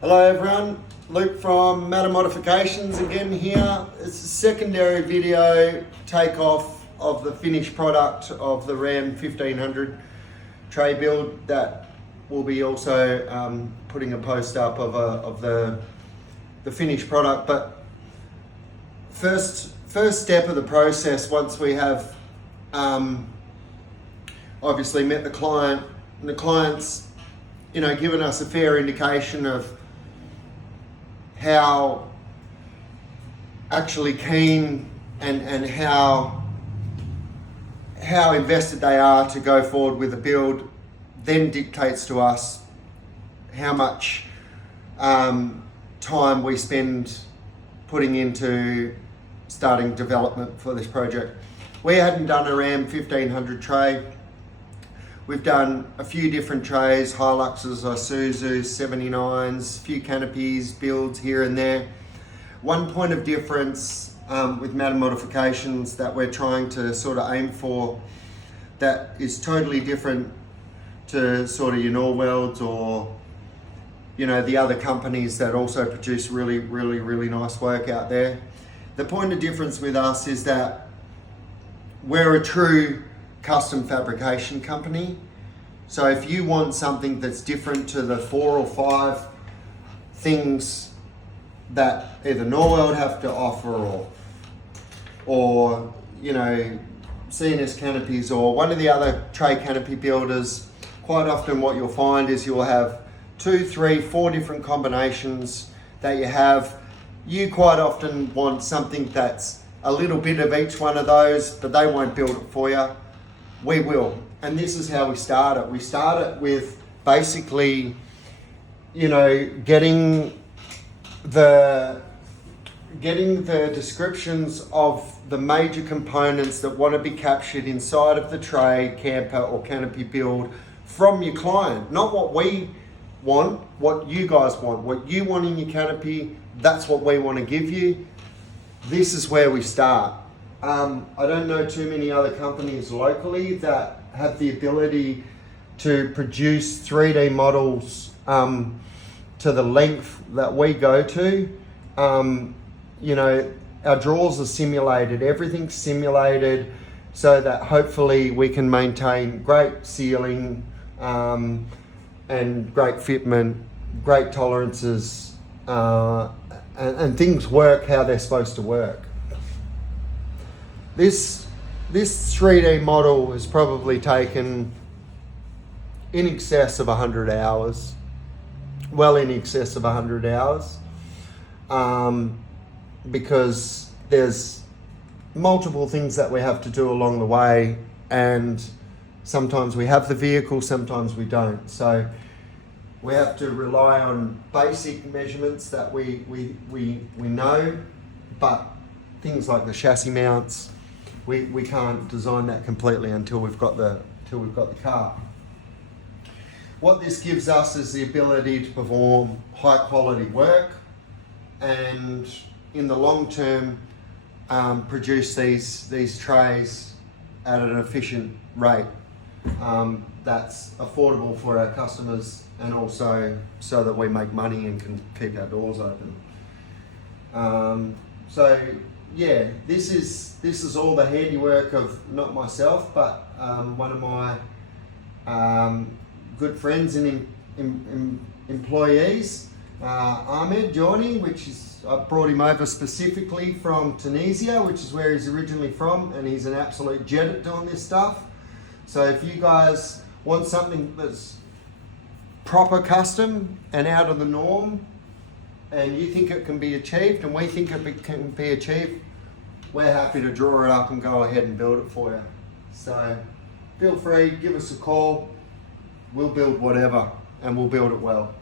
Hello everyone, Luke from Matter Modifications again here. It's a secondary video takeoff of the finished product of the Ram 1500 tray build that will be also putting a post up of the finished product. But first step of the process, once we have obviously met the client, and the client's given us a fair indication of how actually keen and how invested they are to go forward with the build, then dictates to us how much time we spend putting into starting development for this project. We hadn't done a Ram 1500 tray. We've done a few different trays, Hiluxes, Isuzus, 79s, a few canopies, builds here and there. One point of difference with Matter Modifications that we're trying to sort of aim for that is totally different to sort of your Norwelds or the other companies that also produce really nice work out there. The point of difference with us is that we're a true custom fabrication company. So if you want something that's different to the 4 or 5 things that either Norweld have to offer or CNS Canopies or one of the other tray canopy builders, quite often what you'll find is you'll have 2, 3, 4 different combinations that you have. You quite often want something that's a little bit of each one of those, but they won't build it for you. We will, and this is how we start it. We start it with basically, getting the descriptions of the major components that want to be captured inside of the tray, camper or canopy build from your client. Not what we want, what you guys want. What you want in your canopy, that's what we want to give you. This is where we start. I don't know too many other companies locally that have the ability to produce 3D models to the length that we go to. Our drawers are simulated, everything's simulated so that hopefully we can maintain great sealing and great fitment, great tolerances, and things work how they're supposed to work. This 3D model has probably taken in excess of 100 hours, well in excess of 100 hours, because there's multiple things that we have to do along the way, and sometimes we have the vehicle, sometimes we don't. So we have to rely on basic measurements that we know, but things like the chassis mounts, we can't design that completely until we've got the car. What this gives us is the ability to perform high quality work and in the long term produce these trays at an efficient rate that's affordable for our customers, and also so that we make money and can keep our doors open. So yeah, this is all the handiwork of not myself, but one of my good friends and employees, Ahmed Johnny, I brought him over specifically from Tunisia, which is where he's originally from, and he's an absolute jet at doing this stuff. So if you guys want something that's proper custom and out of the norm, and you think it can be achieved, and we think it can be achieved, we're happy to draw it up and go ahead and build it for you. So feel free, give us a call. We'll build whatever, and we'll build it well.